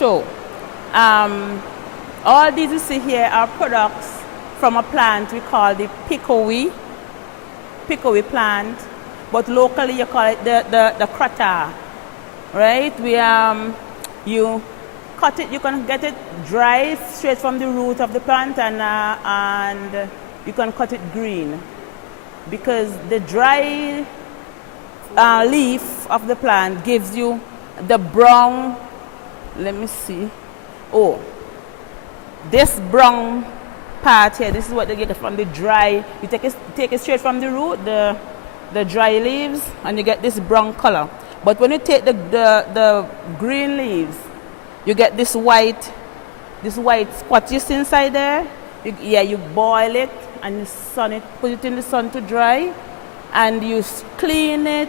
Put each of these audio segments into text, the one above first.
show. All these you see here are products from a plant we call the picowe plant, but locally you call it the crata, right? You cut it, you can get it dry straight from the root of the plant, and you can cut it green, because the dry leaf of the plant gives you the brown, let me see, this brown part here, this is what they get from the dry, you take it straight from the root, the dry leaves, and you get this brown color. But when you take the green leaves, you get this white spot you see inside there. You boil it and you put it in the sun to dry, and you clean it,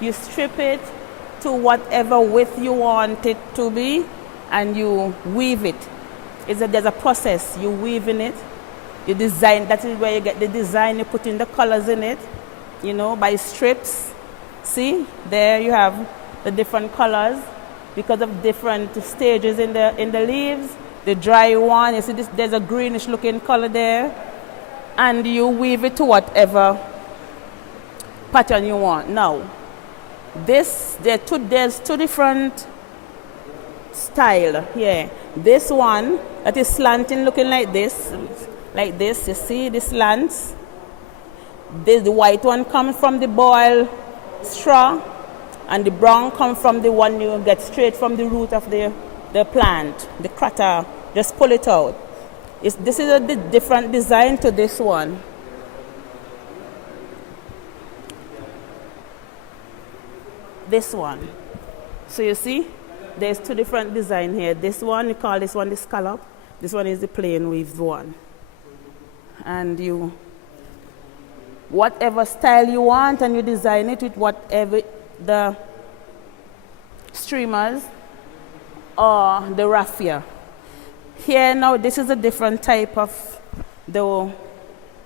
you strip it to whatever width you want it to be, and you weave it. There's a process, you weave in it, you design, that is where you get the design, you put in the colors in it, by strips. See, there you have the different colors because of different stages in the leaves. The dry one, you see this, there's a greenish looking color there, and you weave it to whatever pattern you want. Now, there's two different style here. This one that is slanting, looking like this, you see the slants. The white one comes from the boiled straw, and the brown comes from the one you get straight from the root of the plant, the crata. Just pull it out. This is a different design to this one. This one. So you see, there's two different designs here. This one, you call this one the scallop. This one is the plain weaved one. And whatever style you want, and you design it with whatever the streamers or the raffia. Here now, this is a different type of the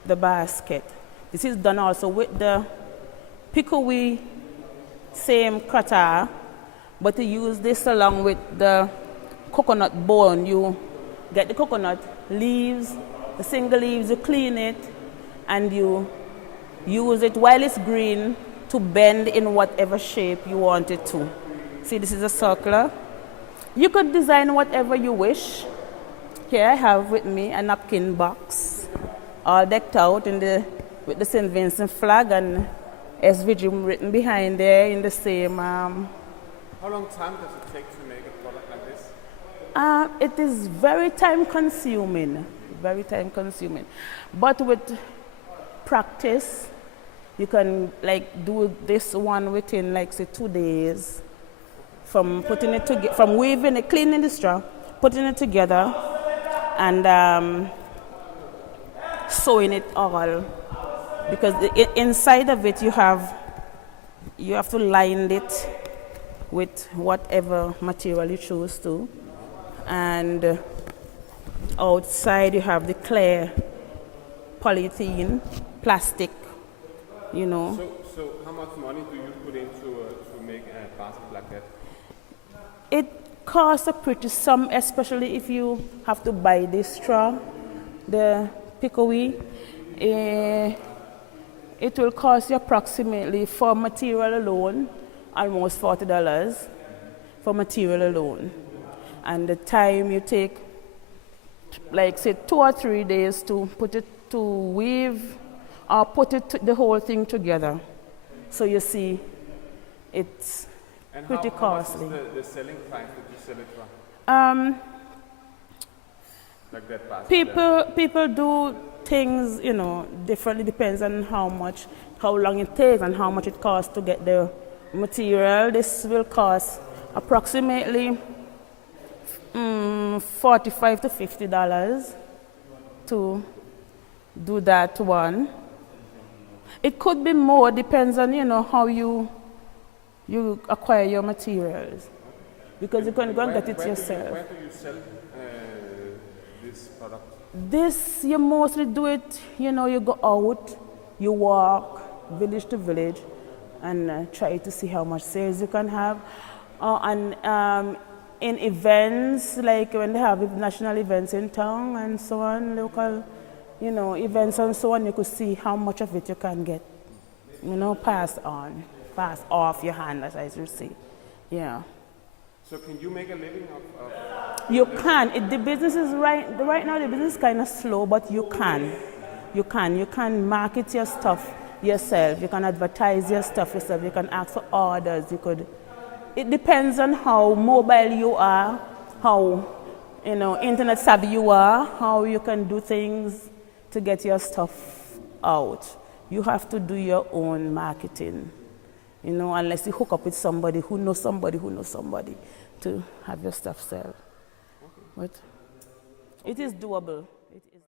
basket. This is done also with the picowe, same crata, but you use this along with the coconut bone. You get the coconut leaves, the single leaves, you clean it, and you use it while it's green to bend in whatever shape you want it to. See, this is a circular. You could design whatever you wish. Here I have with me a napkin box, all decked out with the St. Vincent flag and SVG written behind there in the same. How long time does it take to make a product like this? It is very time consuming, but with practice, you can do this one within say 2 days, from putting it together, from weaving it, cleaning the straw, putting it together, and sewing it all. Because inside of it you have to line it with whatever material you choose to, and outside you have the clear polythene plastic, So how much money do you put into to make a basket like that? It costs a pretty sum, especially if you have to buy this straw, the picowe. It will cost you approximately, for material alone, almost $40 for material alone. And the time you take, say 2 or 3 days to weave or the whole thing together. So you see, it's pretty costly. And how much is the selling price that you sell it for? Like that basket? People do things, differently. Depends on how long it takes and how much it costs to get the material. This will cost approximately $45 to $50 to do that one. It could be more, depends on how you acquire your materials, because you can go and get it yourself. Where do you sell this product? This, you mostly do it, you go out, you walk village to village and try to see how much sales you can have. in events, like when they have national events in town and so on, local, events and so on, you could see how much of it you can get, passed on, passed off your hand, as I should say. Yeah. So can you make a living of You can. The business is right now the business is kind of slow, but you can. You can market your stuff yourself. You can advertise your stuff yourself. You can ask for orders. It depends on how mobile you are, how internet savvy you are, how you can do things to get your stuff out. You have to do your own marketing, unless you hook up with somebody who knows somebody to have your stuff sell. But it is doable.